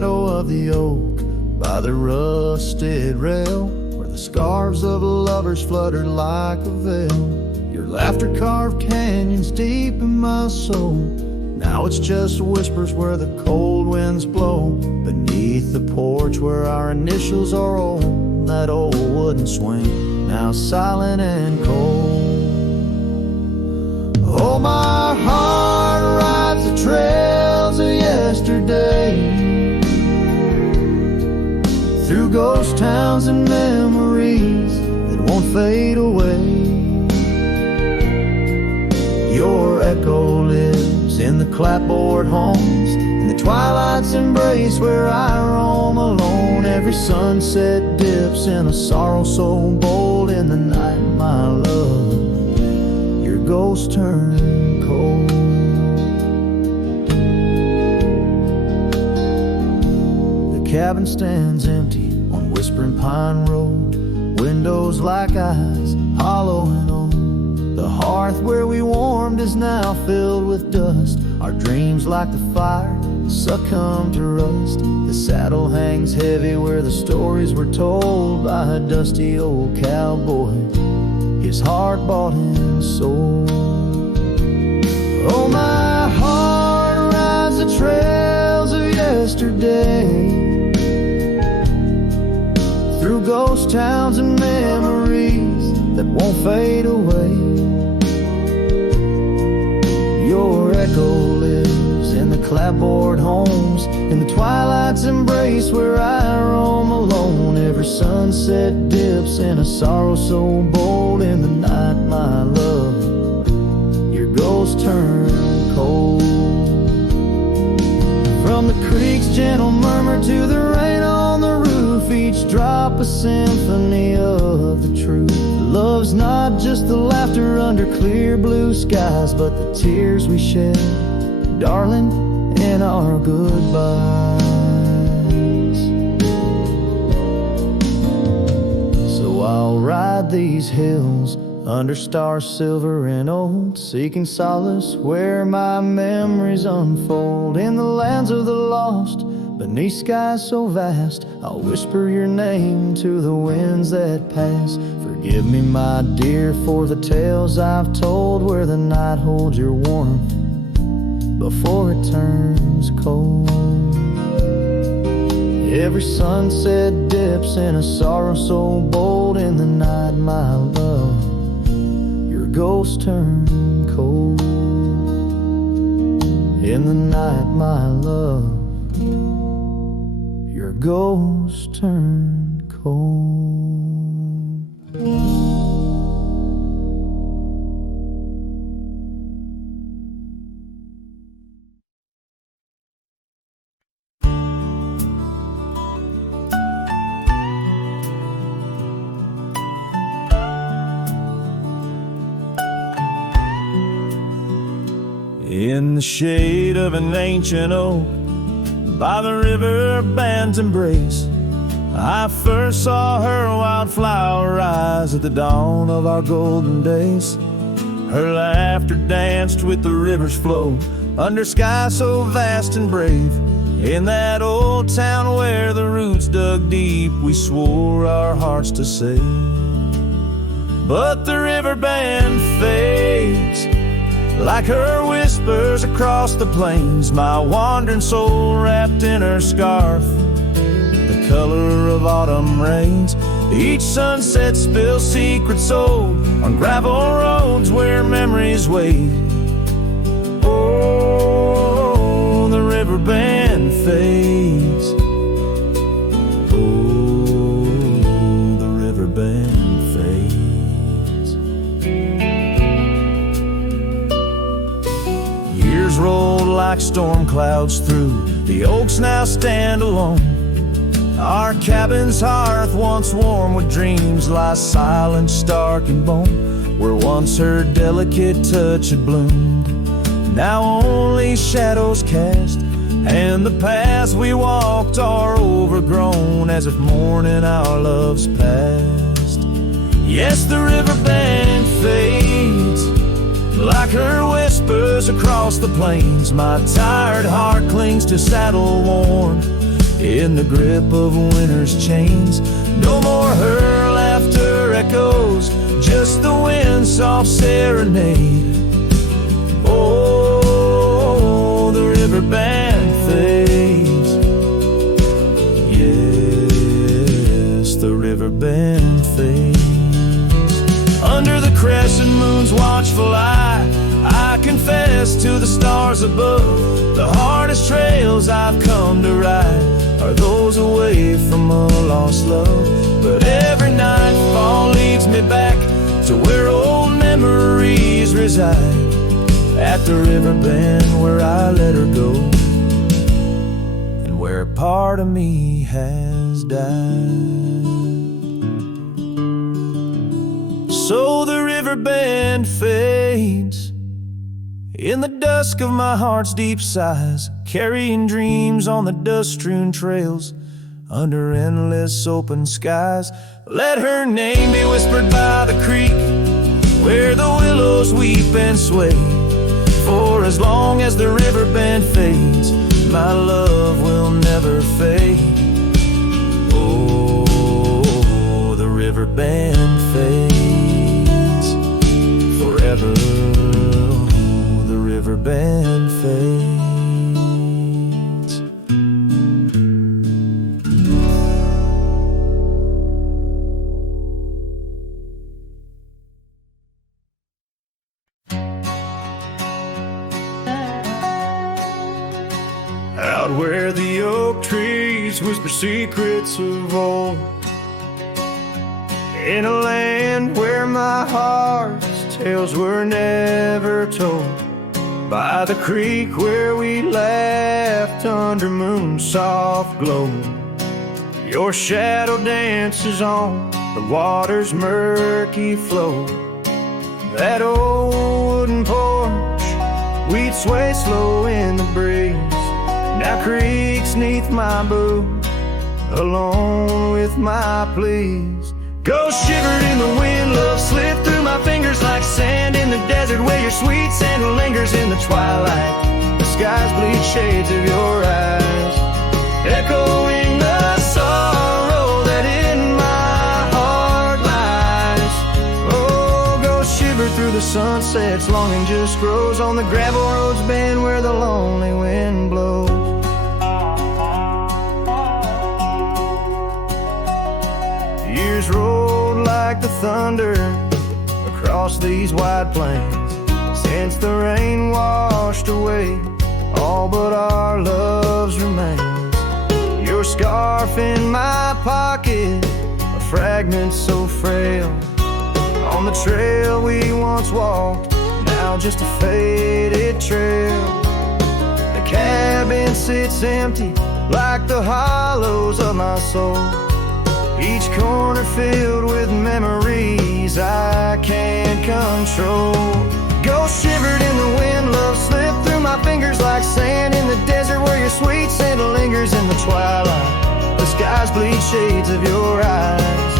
shadow of the oak by the rusted rail, where the scarves of lovers fluttered like a veil. Your laughter carved canyons deep in my soul. Now it's just whispers where the cold winds blow. Beneath the porch where our initials are old, that old wooden swing, now silent and cold. Oh, my heart rides the trails of yesterday, through ghost towns and memories that won't fade away. Your echo lives in the clapboard homes, in the twilight's embrace where I roam alone. Every sunset dips in a sorrow so bold. In the night, my love, your ghost turn cold. The cabin stands empty on Whispering Pine Road, windows like eyes, hollow and old. The hearth where we warmed is now filled with dust. Our dreams like the fire succumb to rust. The saddle hangs heavy where the stories were told by a dusty old cowboy, his heart bought and sold. Oh, my heart rides the trails of yesterday, through ghost towns and memories that won't fade away. Your echo lives in the clapboard homes, in the twilight's embrace where I roam alone. Every sunset dips in a sorrow so bold. In the night, my love, your ghost turn cold. From the creek's gentle murmur to the rain on the roof, each drop a symphony of the truth. Love's not just the laughter under clear blue skies, but the tears we shed, darling, in our goodbyes. So I'll ride these hills under stars silver and old, seeking solace where my memories unfold. In the lands of the lost, beneath skies so vast, I'll whisper your name to the winds that pass. Forgive me, my dear, for the tales I've told, where the night holds your warmth before it turns cold. Every sunset dips in a sorrow so bold. In the night, my love, your ghost turn cold. In the night, my love, your ghost turn cold. In the shade of an ancient oak, by the Riverbend's embrace, I first saw her wildflower rise at the dawn of our golden days. Her laughter danced with the river's flow, under skies so vast and brave. In that old town where the roots dug deep, we swore our hearts to save. But the riverbend fades, like her whispers across the plains. My wandering soul wrapped in her scarf, the color of autumn rains. Each sunset spills secrets sold on gravel roads where memories wait. Oh, the riverbend fades. Oh, the riverbend fades. Years rolled like storm clouds through, the oaks now stand alone. Our cabin's hearth, once warm with dreams, lies silent, stark and bone. Where once her delicate touch had bloomed, now only shadows cast, and the paths we walked are overgrown, as if mourning our love's past. Yes, the riverbend fades, like her whispers across the plains. My tired heart clings to saddle worn, in the grip of winter's chains. No more her laughter echoes, just the wind's soft serenade. Oh, the river band fades. Yes, the river band fades. Under the crescent moon's watchful eye, I confess to the stars above, the hardest trails I've come to ride are those away from a lost love. But every nightfall leads me back to where old memories reside, at the river bend where I let her go, and where a part of me has died. So the river bend fades in the dusk of my heart's deep sighs, carrying dreams on the dust-strewn trails under endless open skies. Let her name be whispered by the creek where the willows weep and sway. For as long as the river bend fades, my love will never fade. Oh, the river bend fades forever. The river bend fades. Out where the oak trees whisper secrets of old, in a land where my heart's tales were never told, by the creek where we laughed under moon's soft glow, your shadow dances on the water's murky flow. That old wooden porch, we'd sway slow in the breeze, now creaks neath my boot, alone with my pleas. Ghost shivered in the wind, love slipped through my fingers like sand in the desert, where your sweet scent lingers in the twilight. The sky's bleed shades of your eyes, echoing the sorrow that in my heart lies. Oh, ghost shivered through the sunsets, longing just grows on the gravel roads bend where the lonely wind blows. Years rolled like the thunder across these wide plains, since the rain washed away all but our love's remains. Your scarf in my pocket, a fragment so frail, on the trail we once walked, now just a faded trail. The cabin sits empty like the hollows of my soul, each corner filled with memories I can't control. Ghost shivered in the wind, love slipped through my fingers like sand in the desert, where your sweet scent lingers in the twilight. The skies bleed shades of your eyes,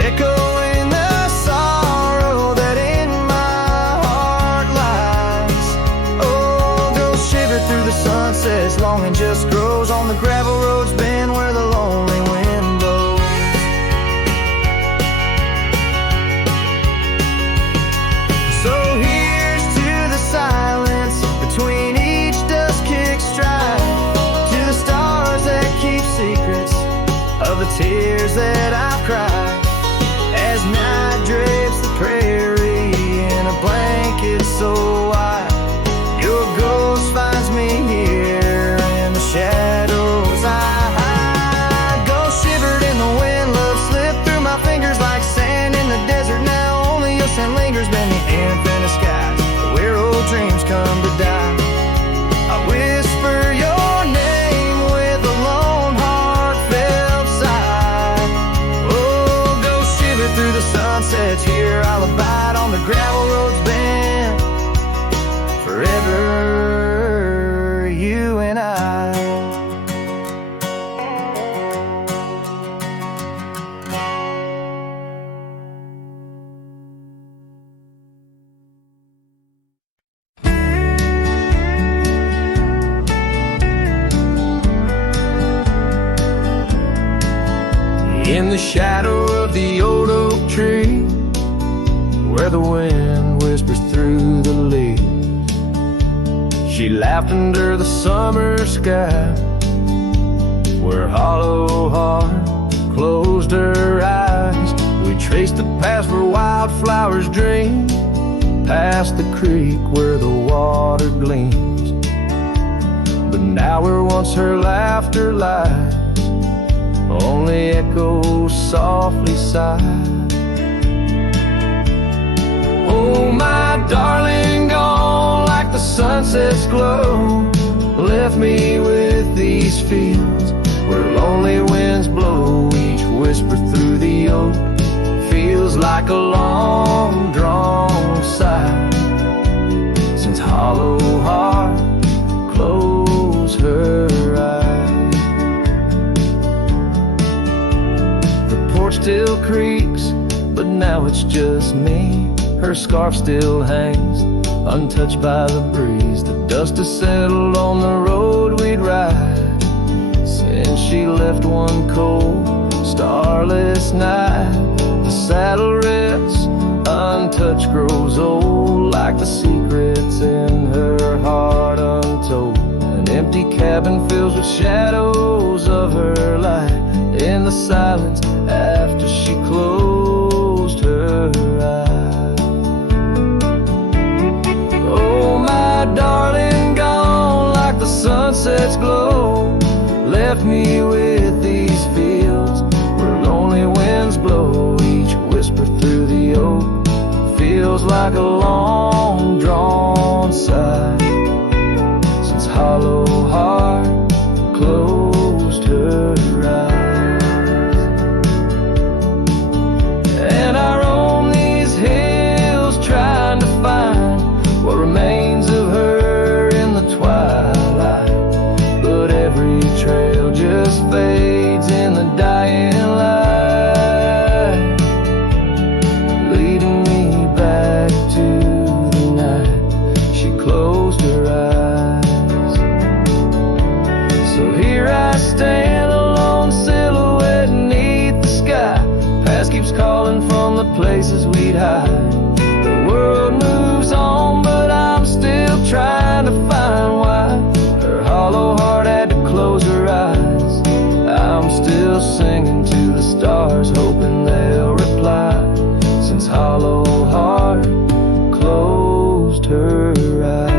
echoing the sorrow that in my heart lies. Oh, ghost shivered through the sunsets, longing just grows on the gravel roads bend where the lonely wind blows. So here's to the silence between each dust-kicked stride, to the stars that keep secrets of the tears that I've cried, as night drapes the prairie in a blanket so white. Your ghost finds me here in the shadows I hide. Ghost shivered in the wind, love slipped through my fingers like sand in the desert, now only ocean lingers beneath infinite skies, where old dreams come to die. I whisper your name with a lone heartfelt sigh. Oh, ghost shiver through the sunsets, here I'll abide on the gravel roads bend forever, you and I. In the shadow of the old oak tree, where the wind whispers through the leaves, she laughed under the summer sky, where hollow heart closed her eyes. We traced the path where wildflowers dream, past the creek where the water gleams. But now where once her laughter lies, only echoes softly sigh. Oh, my darling, gone like the sunset's glow, left me with these fields where lonely winds blow. Each whisper through the oak feels like a long drawn sigh, since hollow heart closed her eyes. The porch still creaks, but now it's just me. Her scarf still hangs, untouched by the breeze. The dust has settled on the road we'd ride, since she left one cold, starless night. The saddle rests, untouched, grows old, like the secrets in her heart untold. An empty cabin fills with shadows of her light, in the silence after she closed her eyes. Oh, my darling, gone like the sunset's glow, left me with these fields where lonely winds blow. Each whisper through the oak feels like a long drawn sigh, since hollow heart closed her eyes. And I roam these hills trying to find what remains of her in the twilight, but every trail just fades in the dying light, leading me back to the night she closed her eyes. So here I stand, a lone silhouette beneath the sky. Past keeps calling from the places we'd hide. The world moves on, but I'm still trying to find why her hollow heart had to close her eyes. I'm still singing to the stars, hoping they'll reply, since hollow heart closed her eyes.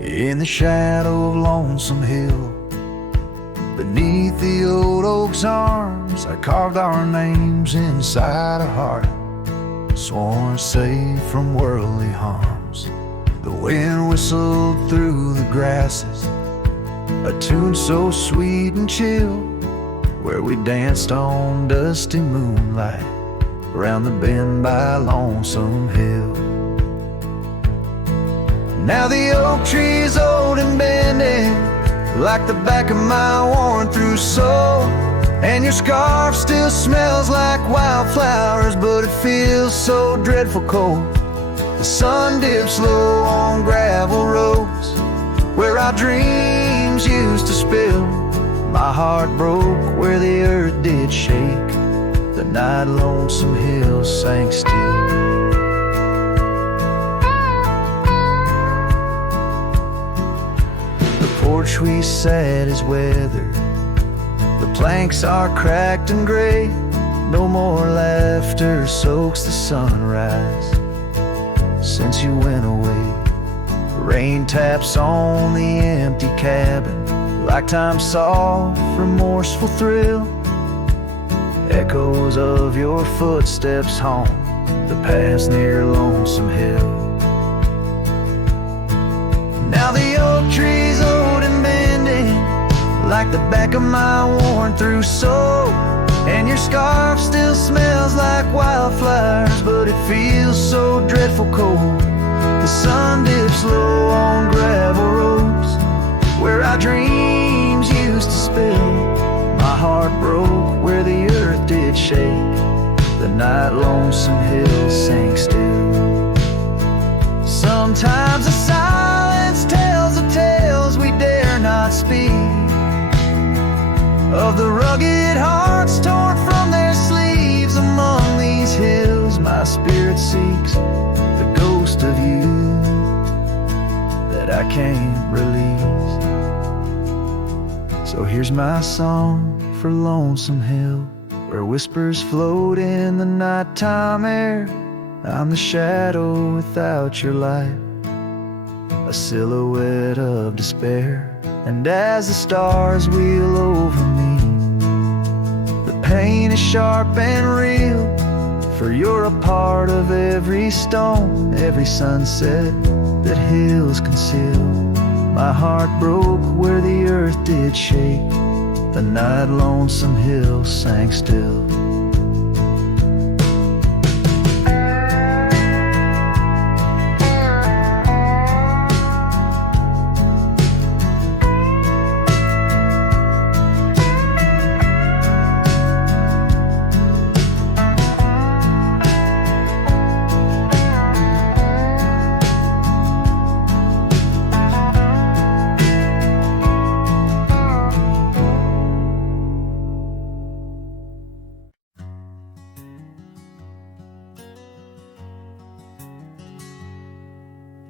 In the shadow of Lonesome Hill, beneath the old oak's arms, I carved our names inside a heart, sworn safe from worldly harms. The wind whistled through the grasses, a tune so sweet and chill, where we danced on dusty moonlight around the bend by Lonesome Hill. Now the oak tree's old and bending, like the back of my worn-through soul, and your scarf still smells like wildflowers, but it feels so dreadful cold. The sun dips low on gravel roads where our dreams used to spill. My heart broke where the earth did shake, the night Lonesome Hill sank still. Porch we sat is weathered, the planks are cracked and gray. No more laughter soaks the sunrise since you went away. Rain taps on the empty cabin like time's soft, remorseful thrill. Echoes of your footsteps haunt the paths near Lonesome Hill. Now the oak tree's old and bending, like the back of my worn-through soul, and your scarf still smells like wildflowers, but it feels so dreadful cold. The sun dips low on gravel roads where our dreams used to spill. My heart broke where the earth did shake. The night lonesome hills sank still. Sometimes the silence tells of tales we dare not speak, of the rugged hearts torn from their sleeves. Among these hills my spirit seeks the ghost of you that I can't release. So here's my song for Lonesome Hill, where whispers float in the nighttime air. I'm the shadow without your light, a silhouette of despair. And as the stars wheel over me, the pain is sharp and real, for you're a part of every stone, every sunset that hills conceal. My heart broke where the earth did shake. The night lonesome hill sank still.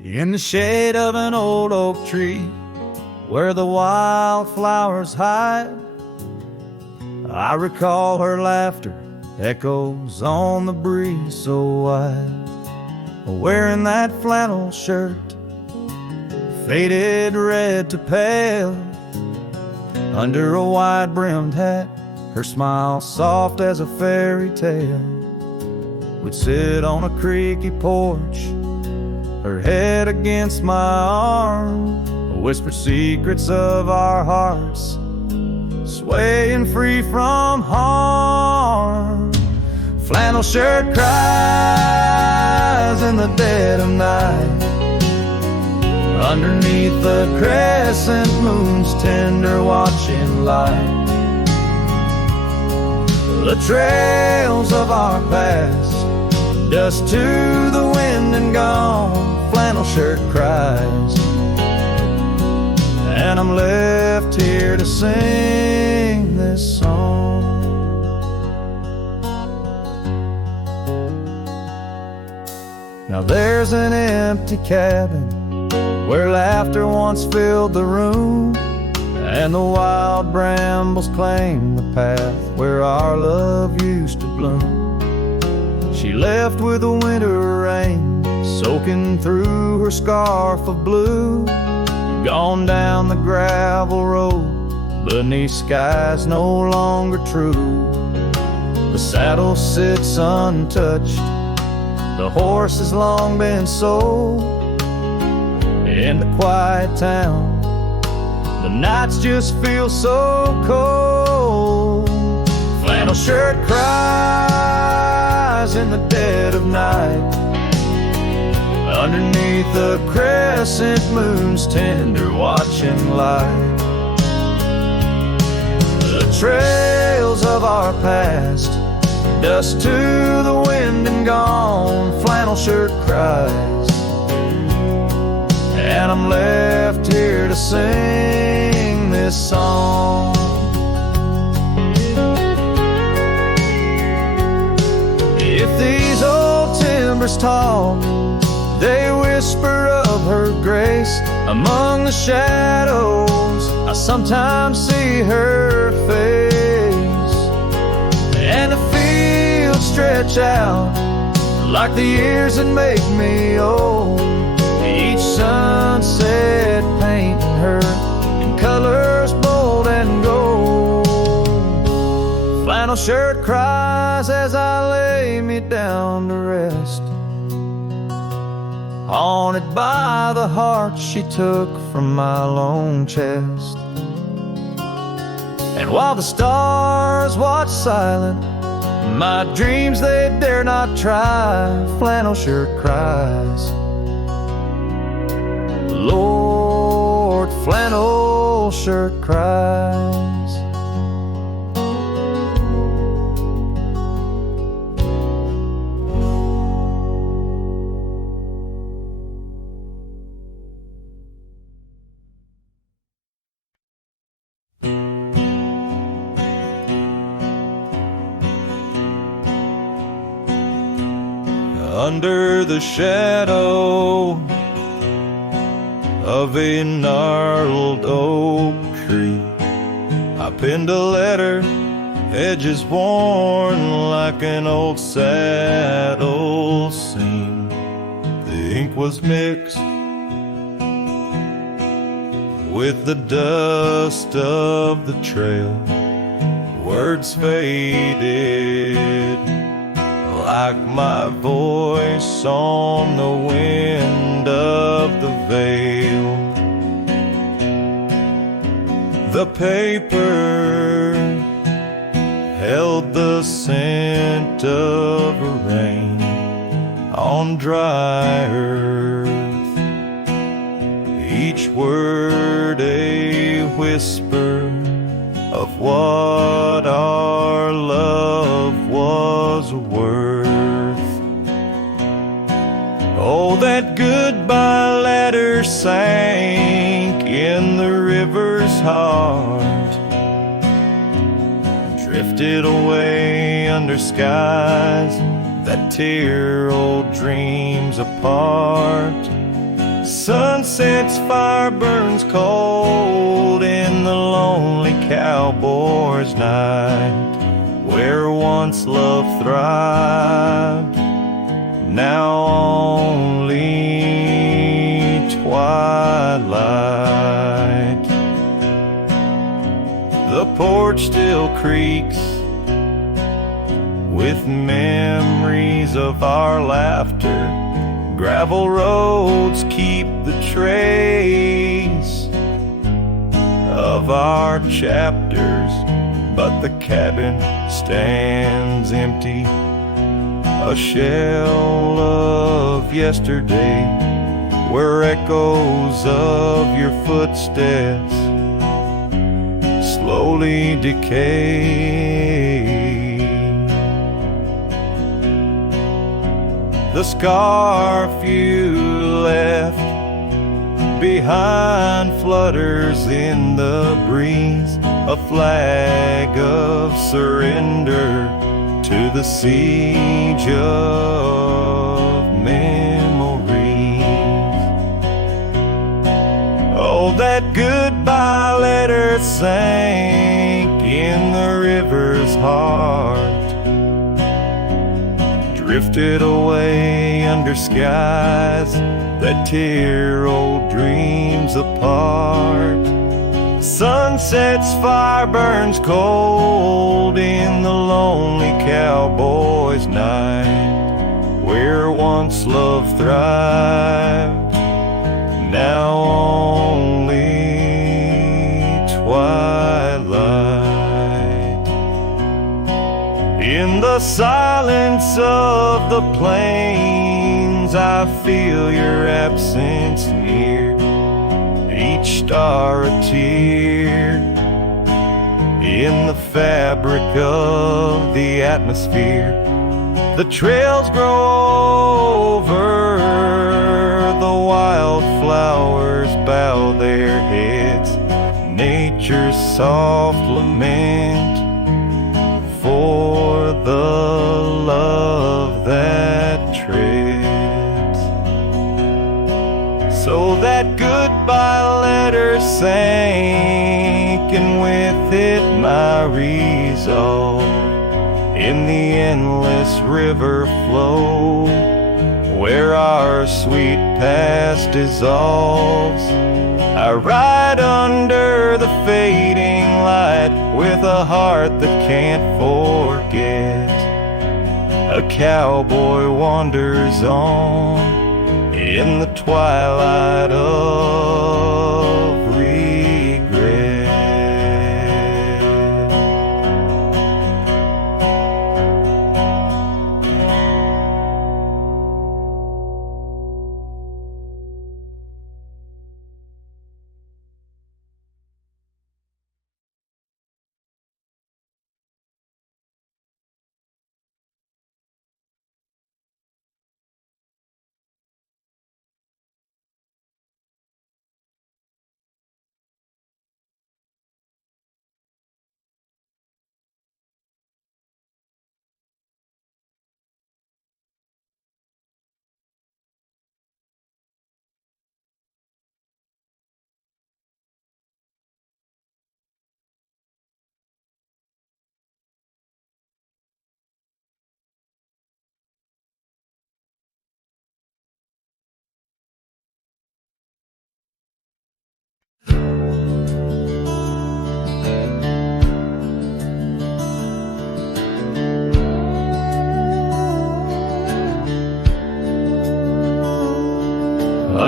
In the shade of an old oak tree, where the wildflowers hide, I recall her laughter, echoes on the breeze so wide. Wearing that flannel shirt, faded red to pale, under a wide-brimmed hat, her smile soft as a fairy tale. We'd sit on a creaky porch, her head against my arm, whisper secrets of our hearts, swaying free from harm. Flannel shirt cries in the dead of night, underneath the crescent moon's tender watching light. The trails of our past, dust to the wind and gone. Flannel shirt cries, and I'm left here to sing this song. Now there's an empty cabin where laughter once filled the room, and the wild brambles claim the path where our love used to bloom. She left with the winter rain soaking through her scarf of blue, gone down the gravel road beneath skies no longer true. The saddle sits untouched, the horse has long been sold. In the quiet town, the nights just feel so cold. Flannel shirt cries in the dead of night, underneath the crescent moon's tender watching light. The trails of our past, dust to the wind and gone. Flannel shirt cries, and I'm left here to sing this song. If these old timbers talk, they whisper of her grace. Among the shadows, I sometimes see her face, and the fields stretch out like the years that make me old. Each sunset painting her in colors bold and gold. Flannel shirt cries as I lay me down to rest, haunted by the heart she took from my lone chest. And while the stars watch silent, My dreams they dare not try, flannel shirt cries. Lord, flannel shirt cries. Under the shadow of a gnarled oak tree, I penned a letter, edges worn like an old saddle seam. The ink was mixed with the dust of the trail. Words faded like my voice on the wind of the veil. The paper held the scent of rain on dry earth, each word a whisper of what our love was worth. Oh, that goodbye letter sank in the river's heart, drifted away under skies that tear old dreams apart. Sunset's fire burns cold in the lonely cowboy's night, where once love thrived, now only twilight. The porch still creaks with memories of our laughter. Gravel roads keep the trace of our chapters, but the cabin stands empty, a shell of yesterday, where echoes of your footsteps slowly decay. The scarf you left behind flutters in the breeze, a flag of surrender to the siege of memories. Oh, that goodbye letter sank in the river's heart, drifted away under skies that tear old dreams apart. Sunset's fire burns cold in the lonely cowboy's night, where once love thrived, now only twilight. In the silence of the plains, I feel your absence near, each star a tear in the fabric of the atmosphere. The trails grow over, the wildflowers bow their heads, nature's soft lament for the love that treads. So that goodbye letter sank, and with it my resolve, in the endless river flow, where our sweet past dissolves. I ride under the fading light with a heart that can't forget. A cowboy wanders on in the twilight of regret.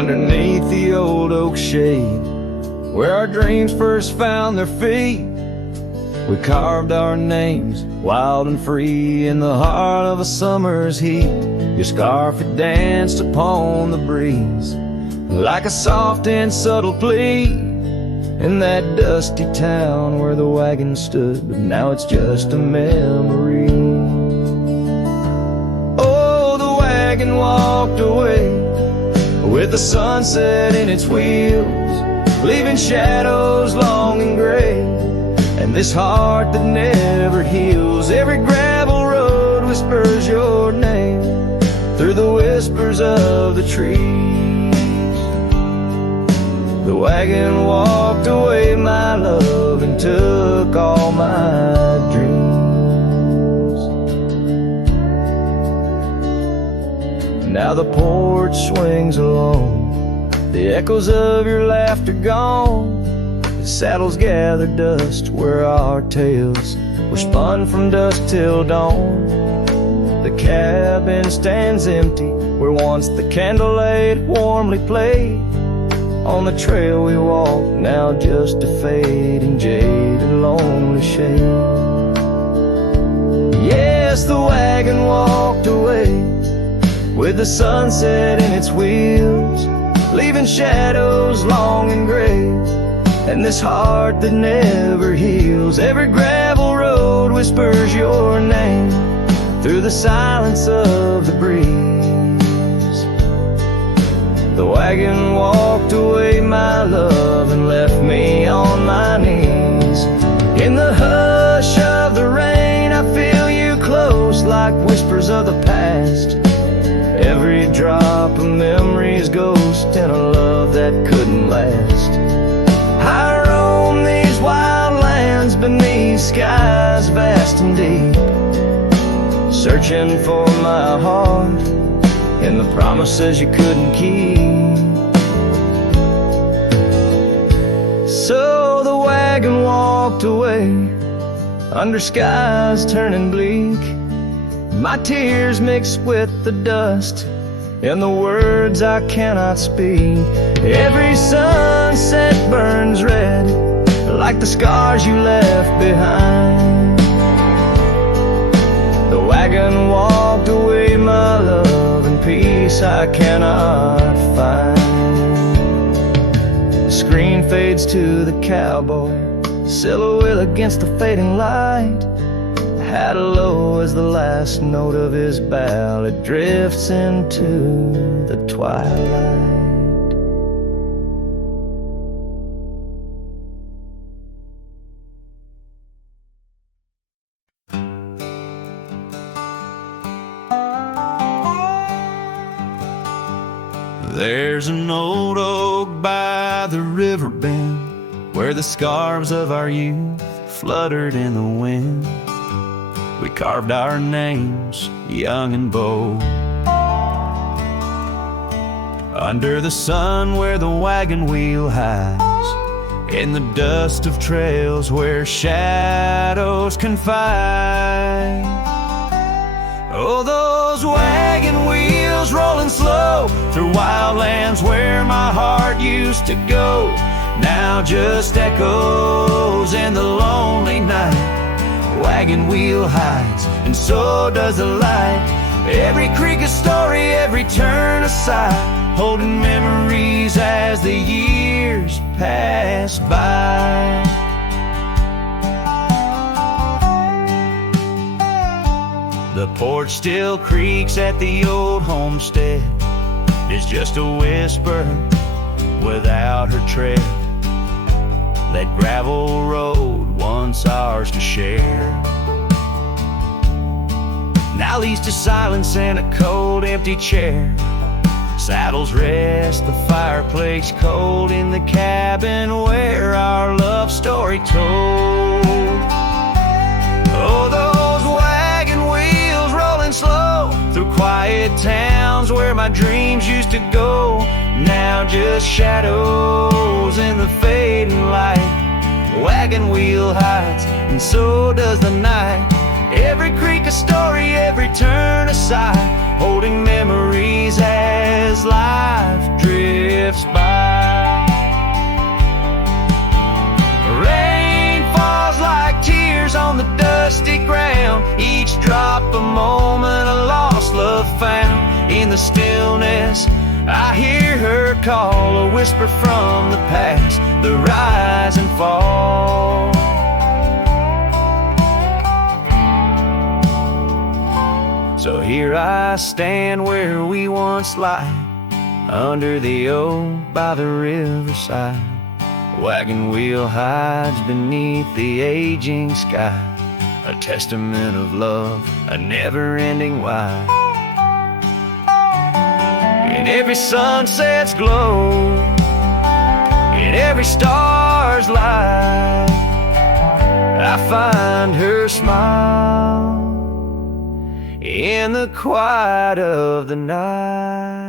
underneath the old oak shade, where our dreams first found their feet. We carved our names, wild and free, in the heart of a summer's heat. Your scarf had danced upon the breeze, like a soft and subtle plea, in that dusty town where the wagon stood, but now it's just a memory. Oh, the wagon walked away with the sunset in its wheels, leaving shadows long and gray, and this heart that never heals. Every gravel road whispers your name through the whispers of the trees. The wagon walked away, my love, and took all my dreams. Now the porch swings alone, the echoes of your laughter gone. The saddles gather dust where our tales were spun from dusk till dawn. The cabin stands empty where once the candlelight warmly played. On the trail we walk, now just a fading jade and lonely shade. Yes, the wagon walked away with the sunset in its wheels, leaving shadows long and gray, and this heart that never heals. Every gravel road whispers your name through the silence of the breeze. The wagon walked away, my love, and left me on my knees. In the hush of the rain, I feel you close like whispers of the past. Every drop of memory's ghost in a love that couldn't last. I roam these wild lands beneath skies vast and deep, searching for my heart in the promises you couldn't keep. So the wagon walked away under skies turning bleak. My tears mixed with the dust and the words I cannot speak. Every sunset burns red like the scars you left behind. The wagon walked away, my love, and peace I cannot find. The screen fades to the cowboy, silhouette against the fading light. Hat low as the last note of his ballad drifts into the twilight. There's an old oak by the riverbend where the scarves of our youth fluttered in the wind. We carved our names, young and bold, under the sun where the wagon wheel hides, in the dust of trails where shadows confide. Oh, those wagon wheels rolling slow through wild lands where my heart used to go, now just echoes in the lonely night. Wagon wheel hides, and so does the light. Every creek a story, every turn a sigh, holding memories as the years pass by. The porch still creaks at the old homestead. It's just a whisper without her tread. That gravel road once ours to share, now leads to silence and a cold empty chair. Saddles rest, the fireplace cold in the cabin where our love story told. Oh, those wagon wheels rolling slow through quiet towns where my dreams used to go, now just shadows in the fading light. Wagon wheel hides, and so does the night. Every creek a story, every turn a sigh, holding memories as life drifts drifts by. Rain falls like tears on the dusty ground, each drop a moment of lost love found. In the stillness I hear her call, a whisper from the past, the rise and fall. So here I stand where we once lied, under the oak by the riverside. Wagon wheel hides beneath the aging sky, a testament of love, a never-ending why. In every sunset's glow, in every star's light, I find her smile in the quiet of the night.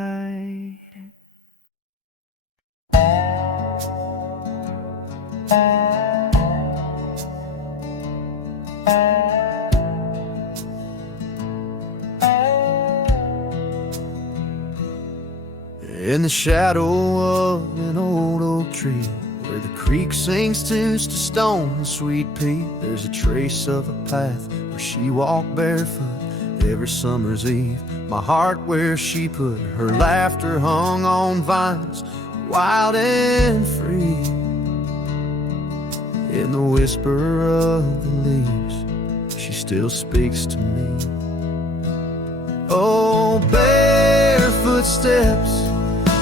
In the shadow of an old oak tree, where the creek sings tunes to stone and sweet pea, there's a trace of a path where she walked barefoot every summer's eve. My heart where she put her laughter hung on vines, wild and free. In the whisper of the leaves, she still speaks to me. Oh, barefoot steps,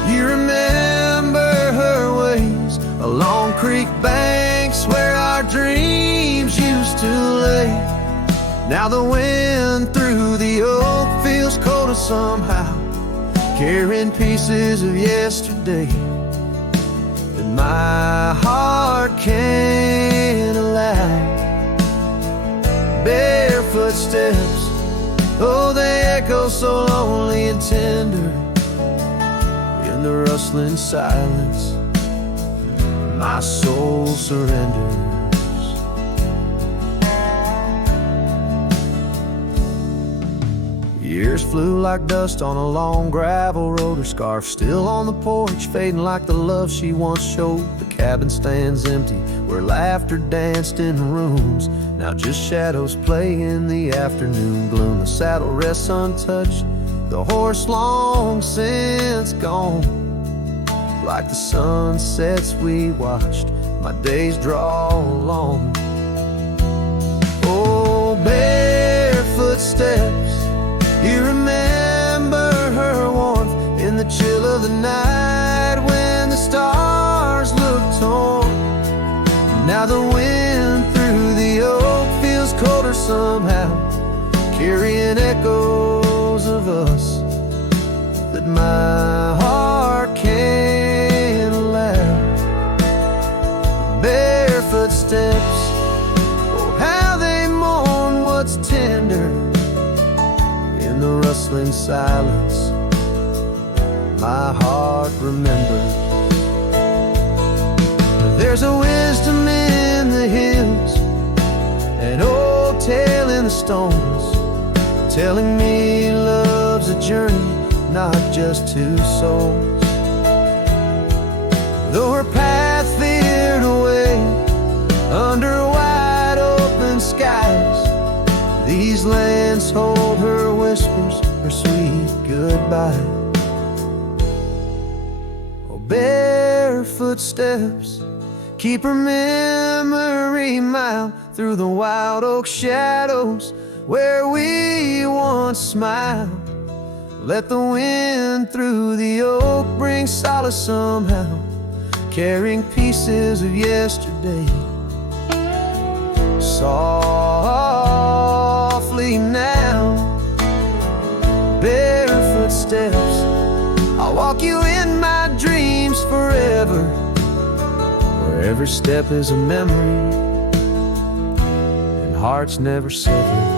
you remember her ways, along creek banks where our dreams used to lay. Now the wind through the oak feels colder somehow, carrying pieces of yesterday that my heart can't allow. Barefoot steps, oh, they echo so lonely and tender. In the rustling silence, my soul surrenders. Years flew like dust on a long gravel road, her scarf still on the porch, fading like the love she once showed. The cabin stands empty, where laughter danced in rooms, now just shadows play in the afternoon gloom. The saddle rests untouched, the horse long since gone. Like the sunsets we watched, my days draw long. Oh, barefoot steps, you remember her warmth in the chill of the night when the stars looked torn. Now the wind through the oak feels colder somehow, carrying echoes of us that my heart can't allow. Barefoot steps, oh how they mourn what's tender. In the rustling silence, my heart remembers. There's a wisdom in the hills, an old tale in the stones, telling me love's a journey, not just two souls. Though her path veered away under wide open skies, these lands hold her whispers, her sweet goodbye. Oh, barefoot steps, keep her memory mild through the wild oak shadows where we once smiled. Let the wind through the oak bring solace somehow, carrying pieces of yesterday. Softly now, barefoot steps, I'll walk you in my dreams forever, where every step is a memory and hearts never sever.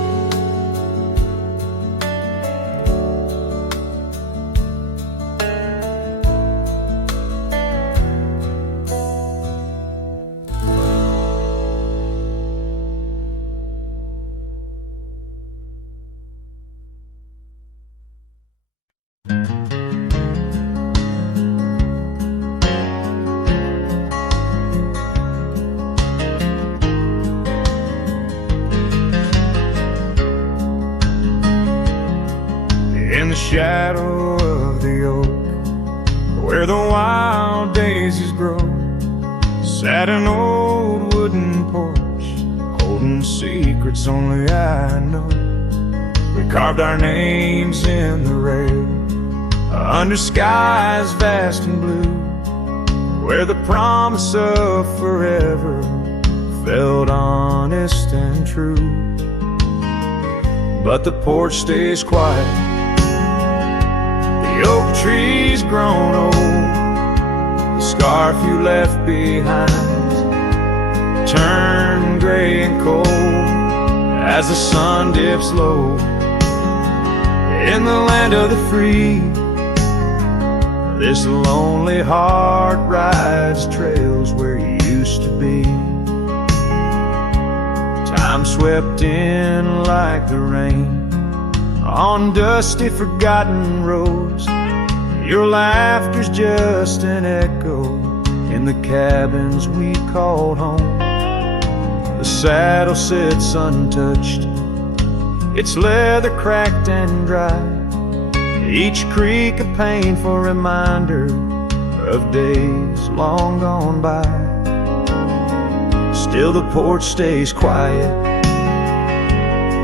in the shadow of the oak, where the wild daisies grow, sat an old wooden porch, holding secrets only I know. We carved our names in the rail, under skies vast and blue, where the promise of forever felt honest and true. But the porch stays quiet, the oak tree's grown old, the scarf you left behind turned gray and cold as the sun dips low. In the land of the free, this lonely heart rides trails where you used to be. Time swept in like the rain on dusty forgotten roads. Your laughter's just an echo in the cabins we called home. The saddle sits untouched, its leather cracked and dry, each creak a painful reminder of days long gone by. Still the porch stays quiet,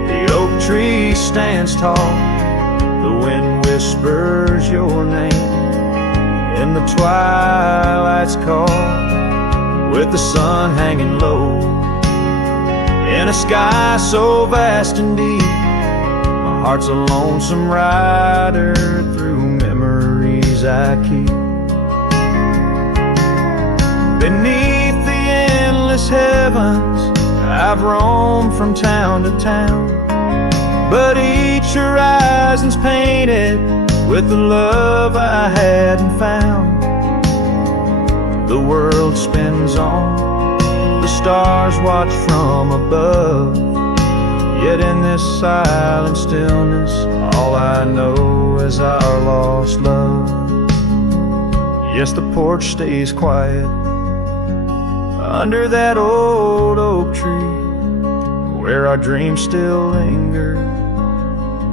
the oak tree stands tall, the wind whispers your name in the twilight's call, with the sun hanging low in a sky so vast and deep. My heart's a lonesome rider through memories I keep. Beneath the endless heavens I've roamed from town to town, but each horizon's painted with the love I hadn't found. The world spins on, the stars watch from above, yet in this silent stillness all I know is our lost love. Yes, the porch stays quiet under that old oak tree, where our dreams still linger,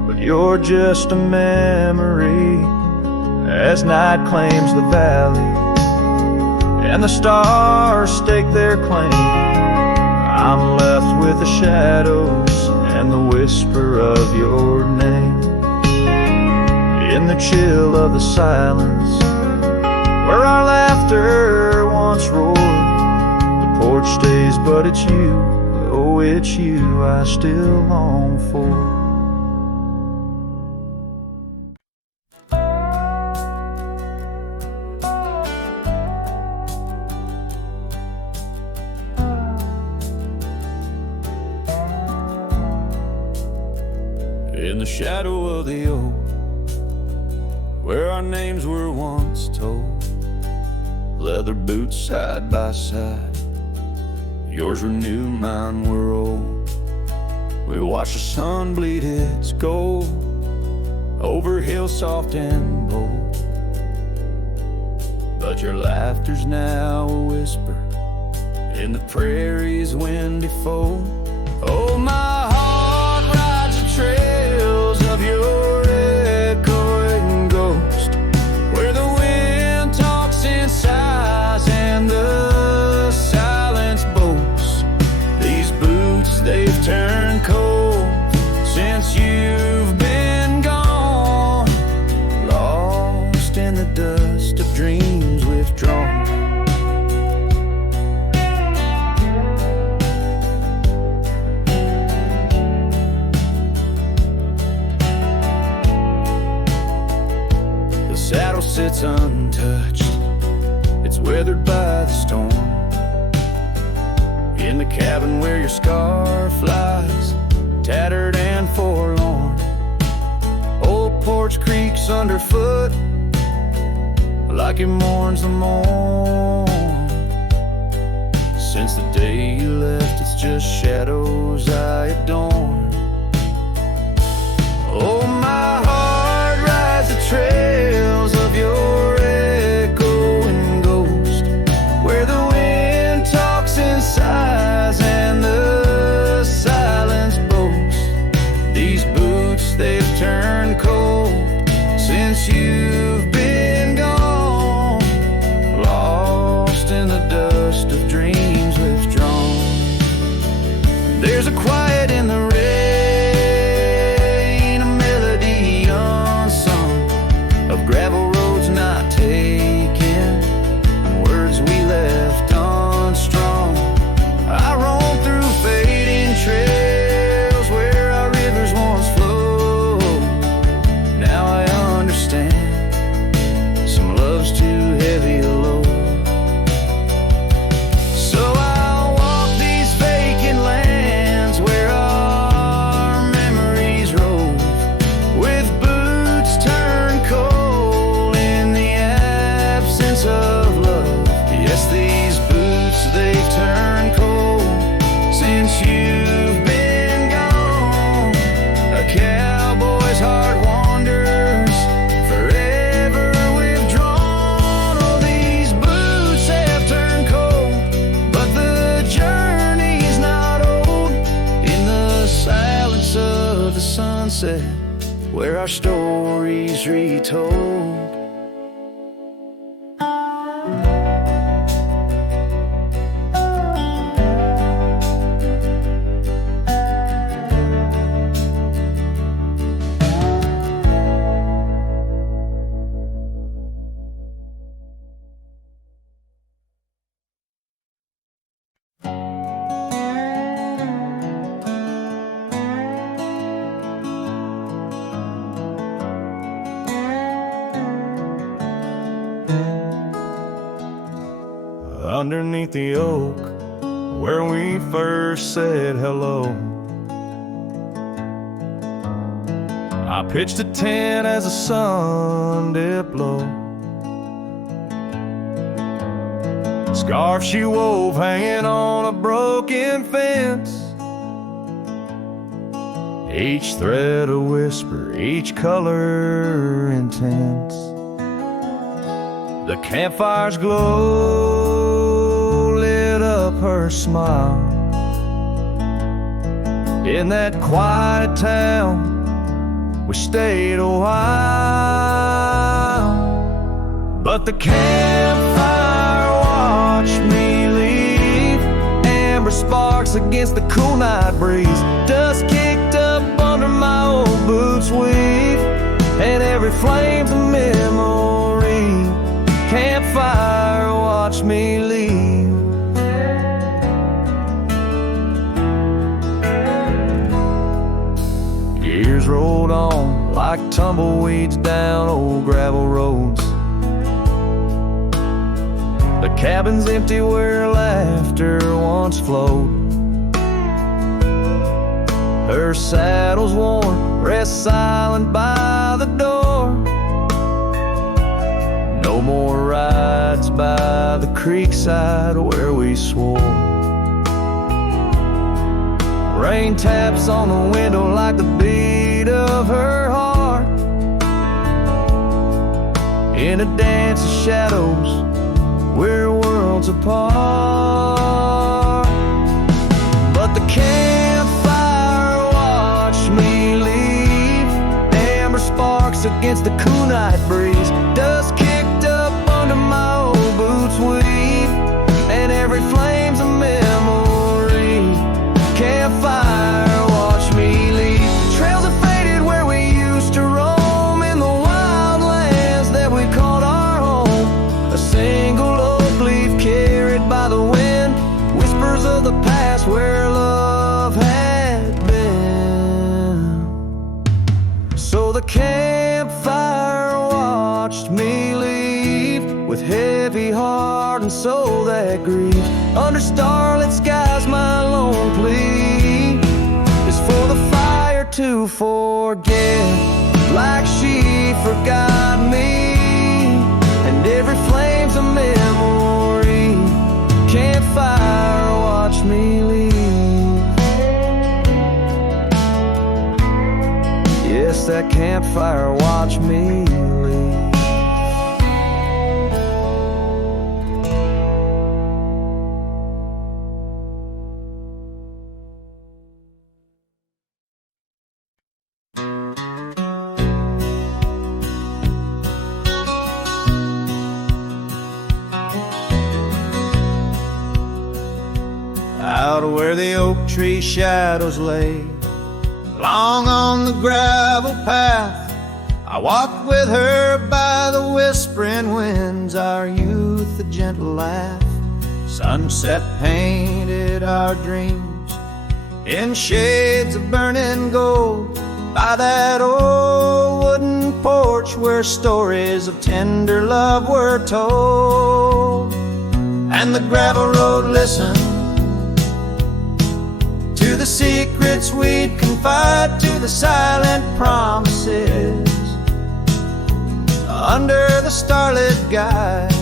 but you're just a memory as night claims the valley and the stars stake their claim. I'm left with the shadows and the whisper of your name in the chill of the silence where our laughter once roared. The porch stays, but it's you, oh it's you I still long for. In the shadow of the oak, where our names were once told, leather boots side by side, yours were new, mine were old. We watched the sun bleed its gold over hills soft and bold, but your laughter's now a whisper in the prairie's windy fold. Oh, my heart rides the trails of your echoing ghost, where the wind talks in sighs and the silence boasts. These boots, they've turned cold since you've been gone, lost in the dust of dreams withdrawn. Saddle sits untouched, it's weathered by the storm, in the cabin where your scarf lies, tattered and forlorn. Old porch creaks underfoot like it mourns the morn. Since the day you left, it's just shadows I adorn. Oh, my heart rides the trails of your echoing ghost, where the wind talks in sighs and the silence boasts. These boots, they've turned cold where our stories retold. Underneath the oak where we first said hello, I pitched a tent as the sun dipped low. Scarf she wove hanging on a broken fence, each thread a whisper, each color intense. The campfire's glow lit up her smile. In that quiet town we stayed a while, but the campfire watched me leave. Amber sparks against the cool night breeze, dust kicked up under my old boots weave, and every flame's a memory. Campfire watch me leave. Years rolled on like tumbleweeds down old gravel roads. The cabin's empty where laughter once flowed. Her saddle's worn, rests silent by the door. No more rides by the creekside where we swore. Rain taps on the window like the beat of her heart, in a dance of shadows we're worlds apart. But the campfire watched me leave. Amber sparks against the cool night breeze, dust kicked up under my old boots weave, and every flame's a memory. Campfire watch me leave. Trails have faded where we used to roam, in the wild lands that we called our home. A single oak leaf carried by the wind, whispers of the past where love had been. So the campfire watched me leave, with heavy heart and soul that grieves. Under starlit skies my lone plea is for the fire to forget, like she forgot me, and every flame's a memory. Campfire watch me leave. Yes, that campfire watch me leave. Out where the oak tree shadows lay, long on the gravel path, I walked with her by the whispering winds, our youth a gentle laugh. Sunset painted our dreams in shades of burning gold, by that old wooden porch where stories of tender love were told. And the gravel road listened to the secrets we'd confide, to the silent promises under the starlit guide.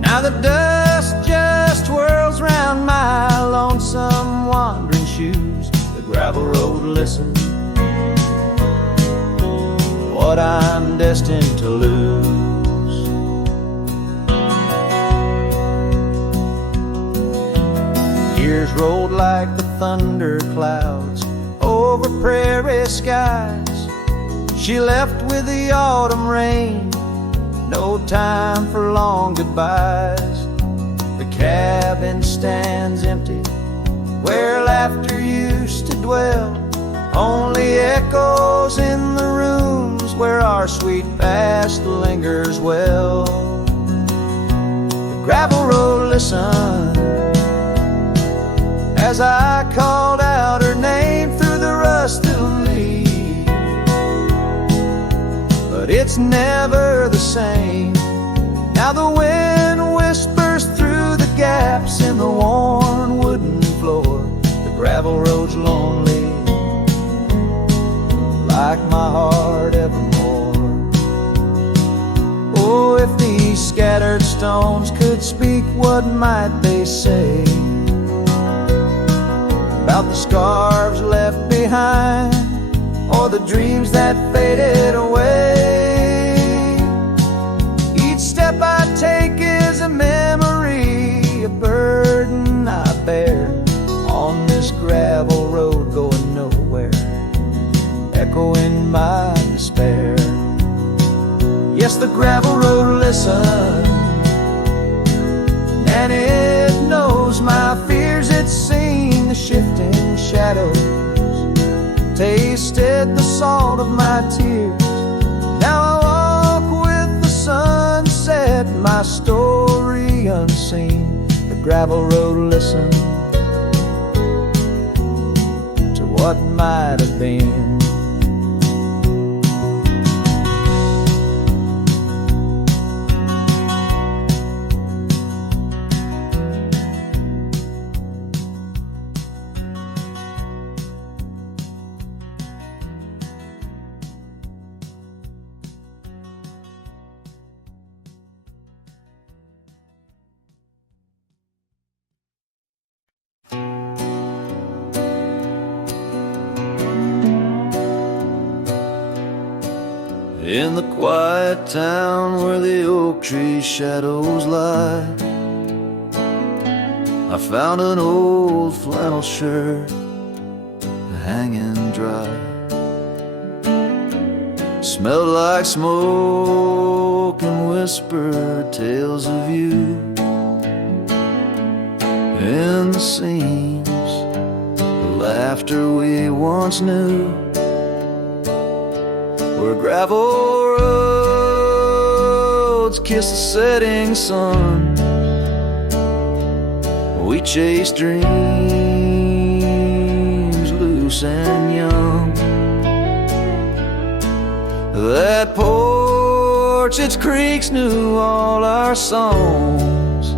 Now the dust just whirls round my lonesome wandering shoes. The gravel road listens, what I'm destined to lose. Years rolled like the thunder clouds over prairie skies. She left with the autumn rain, no time for long goodbyes. The cabin stands empty where laughter used to dwell, only echoes in the rooms where our sweet past lingers well. The gravel road listened as I called out her name through the rust of leaves, but it's never the same. Now the wind whispers through the gaps in the worn wooden floor. The gravel road's lonely, like my heart evermore. Oh, if these scattered stones could speak, what might they say about the scarves left behind, or the dreams that faded away? Each step I take is a memory, a burden I bear on this gravel road going nowhere, echoing my despair. Yes, the gravel road listens, and it knows my fears. It's seen the shifting shadows, tasted the salt of my tears. Now I walk with the sunset, my story unseen. The gravel road listens to what might have been. In the quiet town where the oak tree shadows lie, I found an old flannel shirt hanging dry. Smelled like smoke and whispered tales of you in the seams, the laughter we once knew. Where gravel roads kiss the setting sun, we chase dreams loose and young. That porch, its creaks knew all our songs.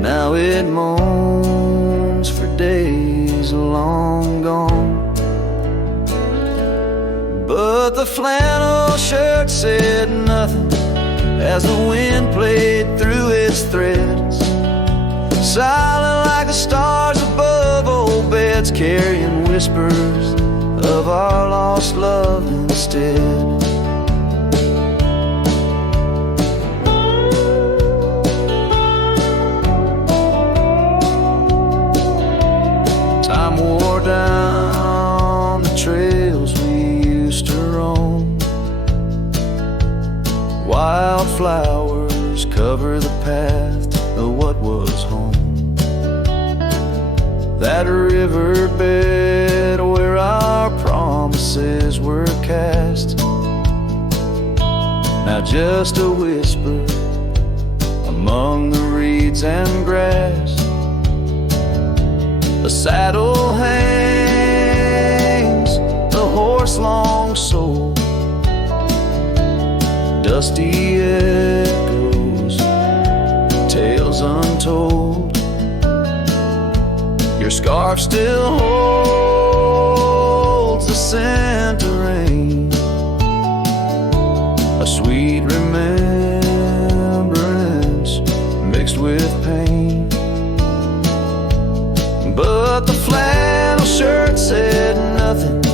Now it moans for days long gone. But the flannel shirt said nothing as the wind played through its threads, silent like the stars above old beds, carrying whispers of our lost love instead. Time wore down the trails we used to roam. Wildflowers cover the path of what was home. That riverbed where our promises were cast, now just a whisper among the reeds and grass. The saddle hangs, the horse long sold, dusty echoes, tales untold. Your scarf still holds the scent of rain, a sweet remembrance mixed with pain. But the flannel shirt said nothing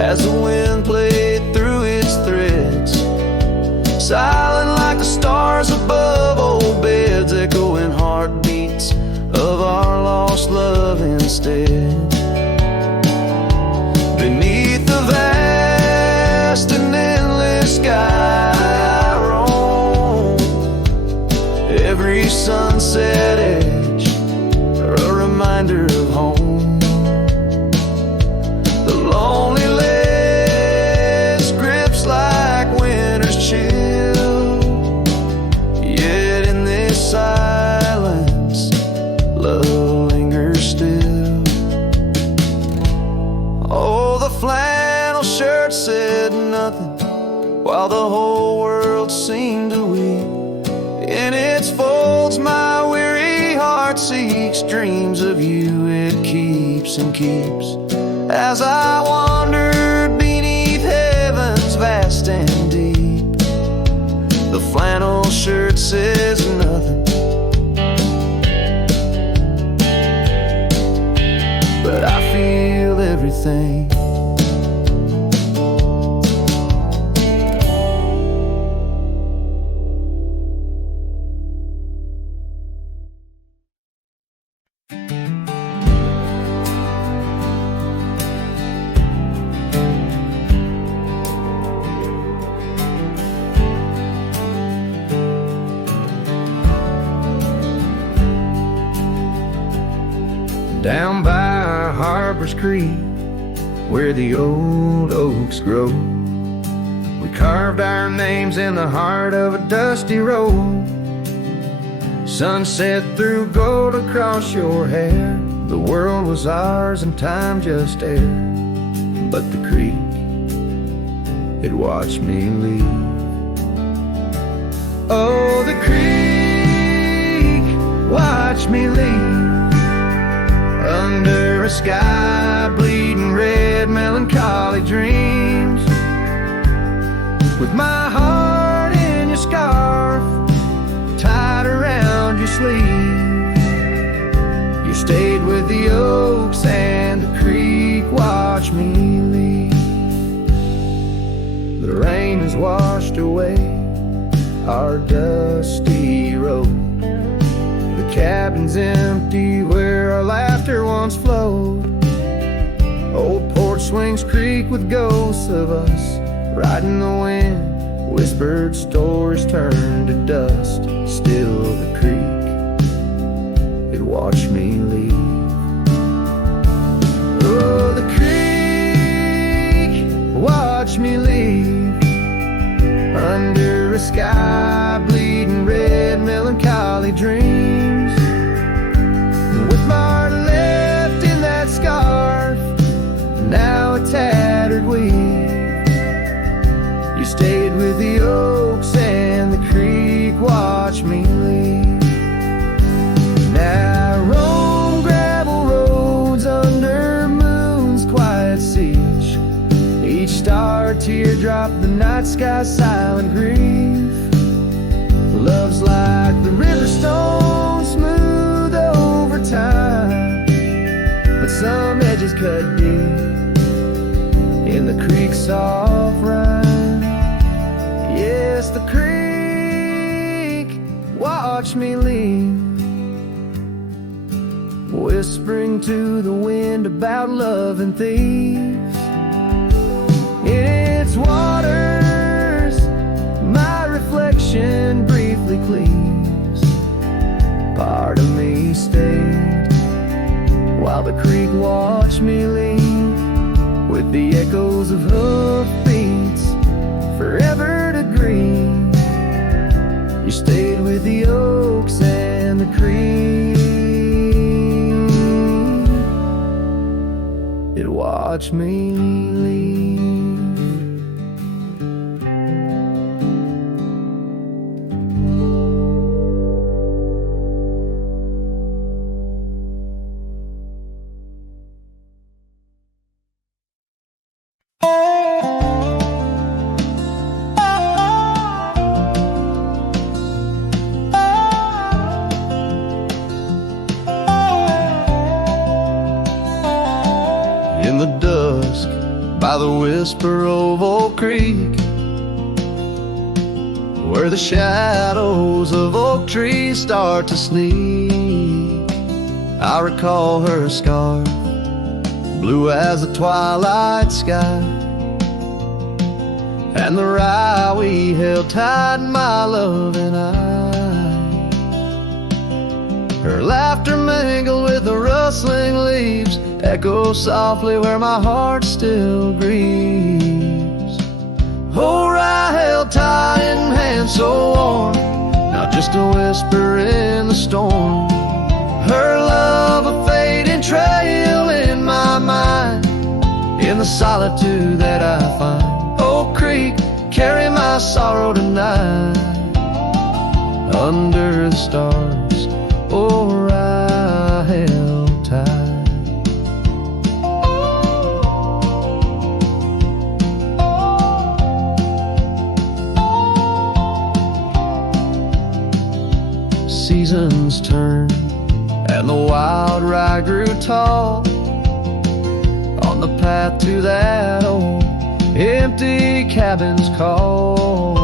as the wind played through its threads, silent like the stars above old beds, echoing heartbeats of our lost love instead. Beneath the valley said nothing, while the whole world seemed to weep. In its folds my weary heart seeks dreams of you, it keeps and keeps. As I wandered beneath heaven's vast and deep, the flannel shirt says nothing, but I feel everything. Down by Harbor's Creek, where the old oaks grow, we carved our names in the heart of a dusty road. Sunset threw gold across your hair. The world was ours and time just air. But the creek, it watched me leave. Oh, the creek watched me leave. Under a sky bleeding red, melancholy dreams. With my heart in your scarf, tied around your sleeve. You stayed with the oaks and the creek watched me leave. The rain has washed away our dusty road. The cabin's empty where our laughter once flowed. Old porch swings creak with ghosts of us, riding the wind. Whispered stories turn to dust. Still the creek, it watched me leave. Oh, the creek watched me leave. Under a sky bleeding red, melancholy dreams. With my heart left in that scarf, now a tattered weed. You stayed with the oaks and the creek watched me leave. Now I roam gravel roads under moon's quiet siege. Each star a teardrop, the night sky's silent grief. Love's like the river stone, smooth over time, but some edges cut deep in the creek's soft rhyme. Yes, the creek watched me leave, whispering to the wind about love and thieves. In its waters, my reflection briefly cleaves. Part of me stayed while the creek watched me leave, with the echoes of hoofbeats forever to grieve. You stayed with the oaks and the creek, it watched me leave. In the dusk, by the whisper of Oak Creek, where the shadows of oak trees start to sneak, I recall her scarf, blue as the twilight sky, and the rye we held tight, my love and I. Her laughter mingled with the rustling leaves, echo softly where my heart still grieves. Oh, rye held tight in hands so warm, not just a whisper in the storm. Her love a fading trail in my mind, in the solitude that I find. my sorrow tonight under the stars, or I held tight. Seasons turned and the wild rye grew tall on the path to that old empty cabin's call.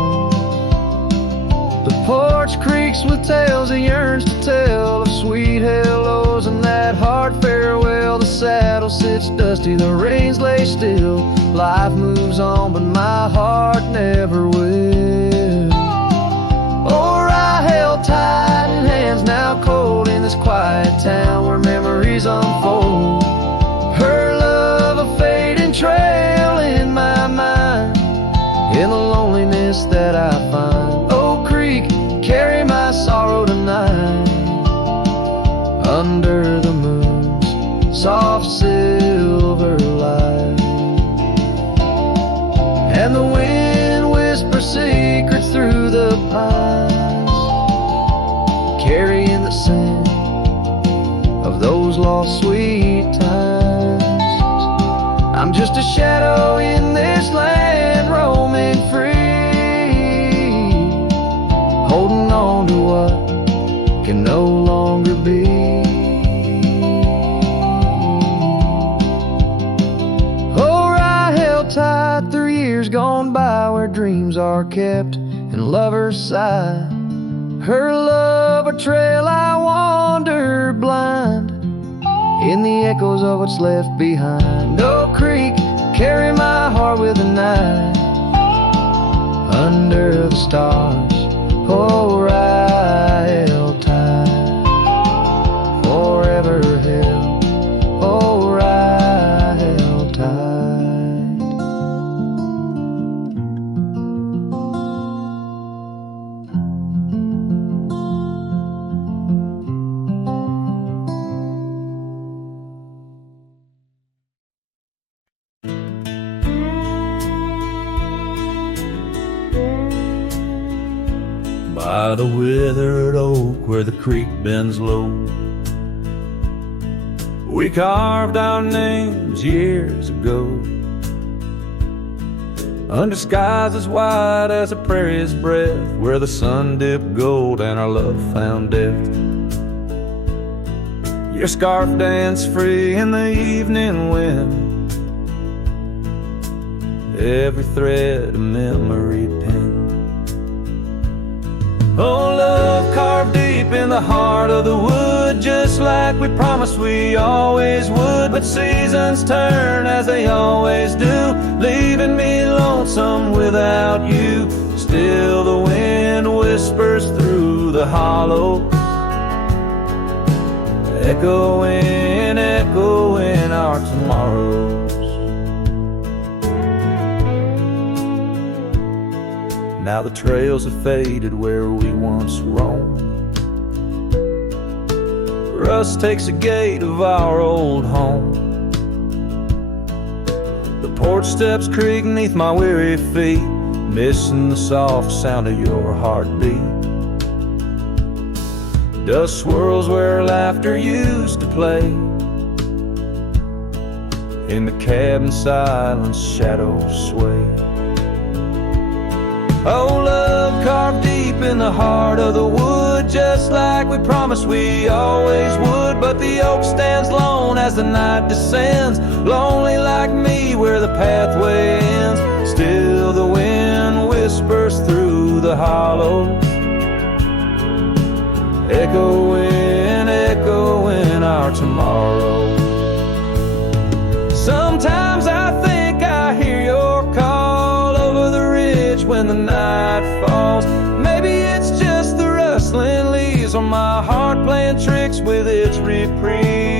The porch creaks with tales it yearns to tell of sweet hellos and that hard farewell. The saddle sits dusty, the reins lay still. Life moves on, but my heart never will. Or I held tight in hands now cold in this quiet town where memories unfold. Her love a fading trail in my mind, in the loneliness that I find. Oak Creek, carry my sorrow tonight under the moon's soft silver light. And the wind whispers secrets through the pines, carrying the scent of those lost sweet times. I'm just a shadow in this land, roaming free, holding on to what can no longer be. Oh, I held tight through years gone by where dreams are kept and lovers sigh. Her love a trail I wander blind in the echoes of what's left behind. Oak Creek, carry my heart with the night under the stars. Oh, I held tight, forever held. Oh, I held tight. By the withered oak where the creek bends low, we carved our names years ago, under skies as wide as a prairie's breath, where the sun dipped gold and our love found depth. Your scarf danced free in the evening wind, every thread a memory pinned. Oh, love carved deep in the heart of the wood, just like we promised we always would. But seasons turn as they always do, leaving me lonesome without you. Still the wind whispers through the hollow, echoing, echoing our tomorrows. Now the trails have faded where we once roamed. Rust takes the gate of our old home. The porch steps creak beneath my weary feet, missing the soft sound of your heartbeat. Dust swirls where laughter used to play, in the cabin silence shadows sway. Oh, love carved deep in the heart of the wood, just like we promised we always would. But the oak stands lone as the night descends, lonely like me where the pathway ends. Still the wind whispers through the hollow, echoing, echoing our tomorrow. Sometimes I think I hear your call over the ridge when the night falls. Maybe it's just the rustling leaves or my heart playing tricks with its reprieve.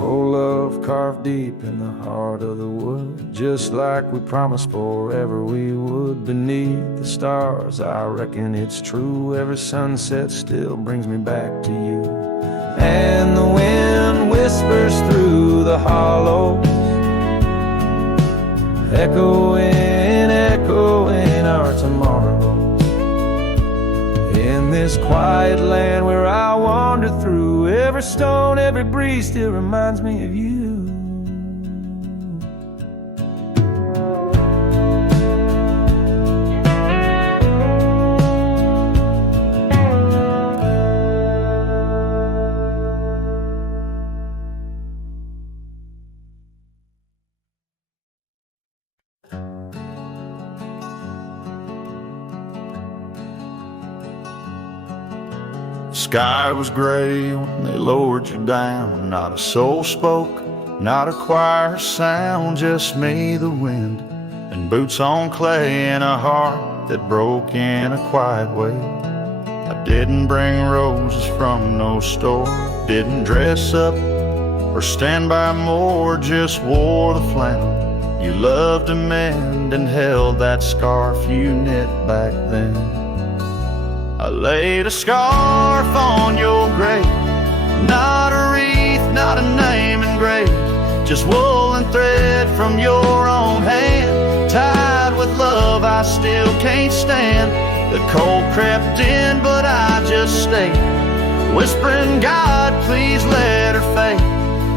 Oh, love carved deep in the heart of the wood, just like we promised forever we would. Beneath the stars, I reckon it's true, every sunset still brings me back to you. And the wind whispers through the hollows, echoing, echoing our tomorrows. In this quiet land where I wander through, every stone, every breeze still reminds me of you. Sky was gray when they lowered you down. Not a soul spoke, not a choir sound, just me, the wind, and boots on clay, and a heart that broke in a quiet way. I didn't bring roses from no store, didn't dress up or stand by more, just wore the flannel you loved to mend and held that scarf you knit back then. I laid a scarf on your grave, not a wreath, not a name engraved, just wool and thread from your own hand, tied with love I still can't stand. The cold crept in, but I just stayed, whispering, God, please let her fade,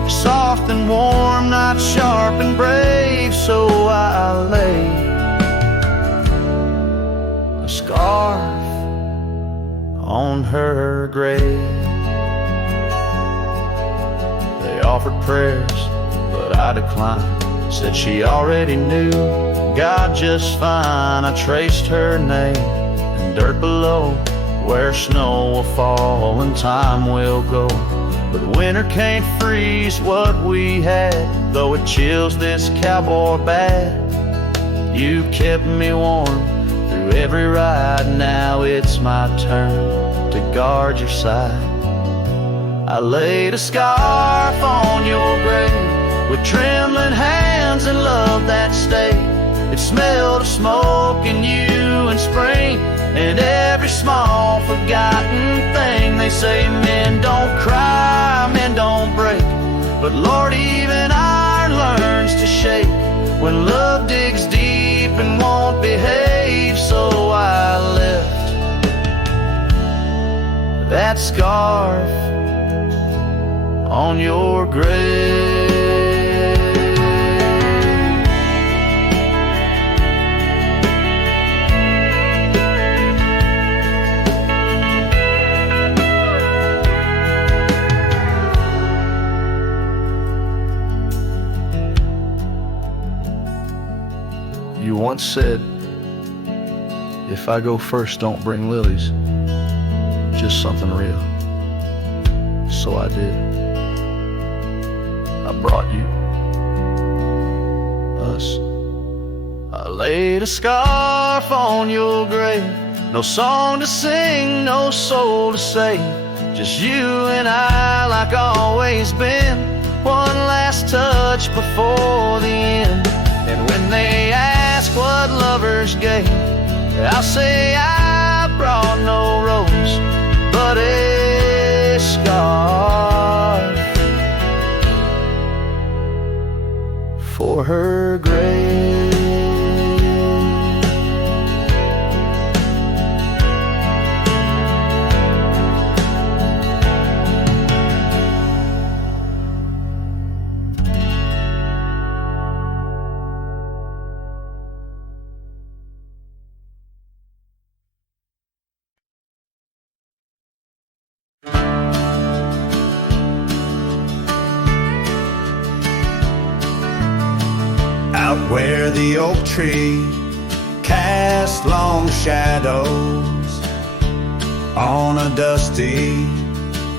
soft and warm, not sharp and brave. So I laid a scarf on her grave. They offered prayers, but I declined, said she already knew God just fine. I traced her name in dirt below, where snow will fall and time will go, but winter can't freeze what we had, though it chills this cowboy bad. You kept me warm through every ride, now it's my turn to guard your side. I laid a scarf on your grave with trembling hands and love that stayed. It smelled of smoke and you and spring and every small forgotten thing. They say men don't cry, men don't break, but Lord, even iron learns to shake when love digs deep and won't behave. So I left that scarf on your grave. You once said, if I go first, don't bring lilies, just something real. So I did. I brought you, us. I laid a scarf on your grave, no song to sing, no soul to save, just you and I like always been, one last touch before the end. And when they ask what lovers gave, I'll say I brought no rose, but a scarf for her grave. Where the oak tree cast long shadows on a dusty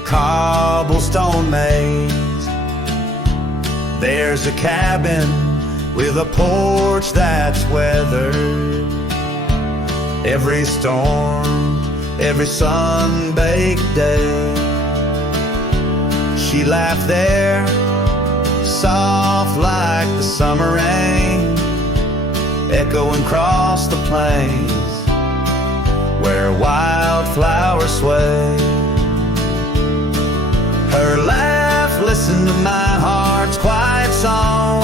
cobblestone maze, there's a cabin with a porch that's weathered every storm, every sun-baked day. She laughed there soft like the summer rain, echoing across the plains where wildflowers sway. Her laugh, listen to my heart's quiet song,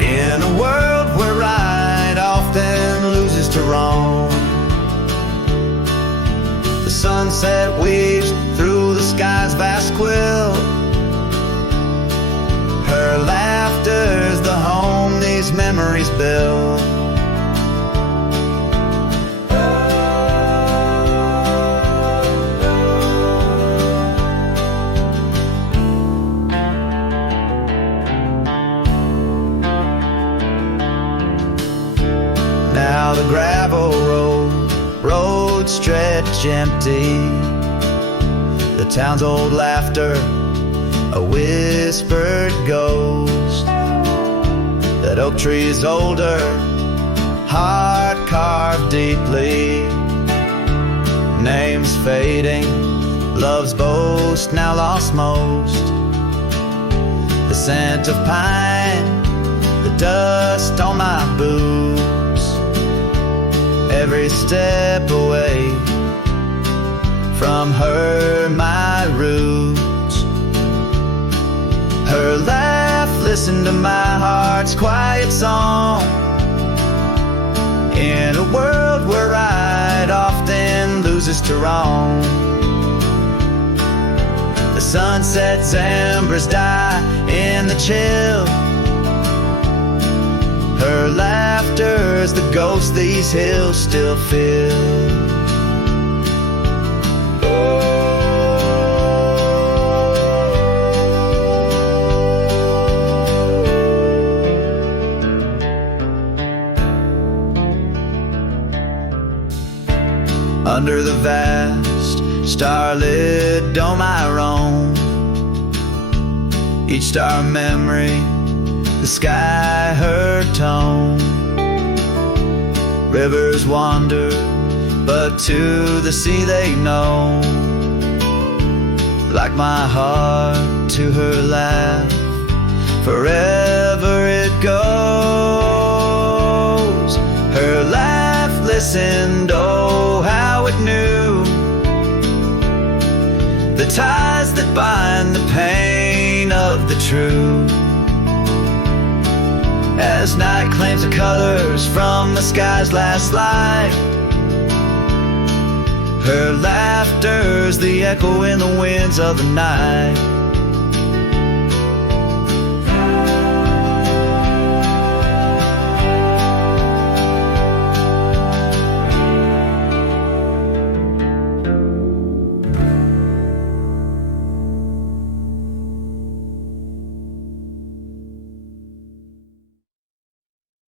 in a world where right often loses to wrong. The sunset weaves through the sky's vast quilt. Her laughter's the home these memories build. Now the gravel roads stretch empty. The town's old laughter, a whispered ghost. That oak tree's older, heart carved deeply. Names fading, love's boast now lost most. The scent of pine, the dust on my boots. Every step away from her, my roots. Her laugh, listen to my heart's quiet song, in a world where right often loses to wrong. The sunset's embers die in the chill. Her laughter's the ghost these hills still feel. Under the vast starlit dome I roam, each star memory, the sky her tone. Rivers wander, but to the sea they know. Like my heart to her laugh, forever it goes. Her laugh listened, oh how it knew the ties that bind the pain of the true. As night claims the colors from the sky's last light, her laughter's the echo in the winds of the night.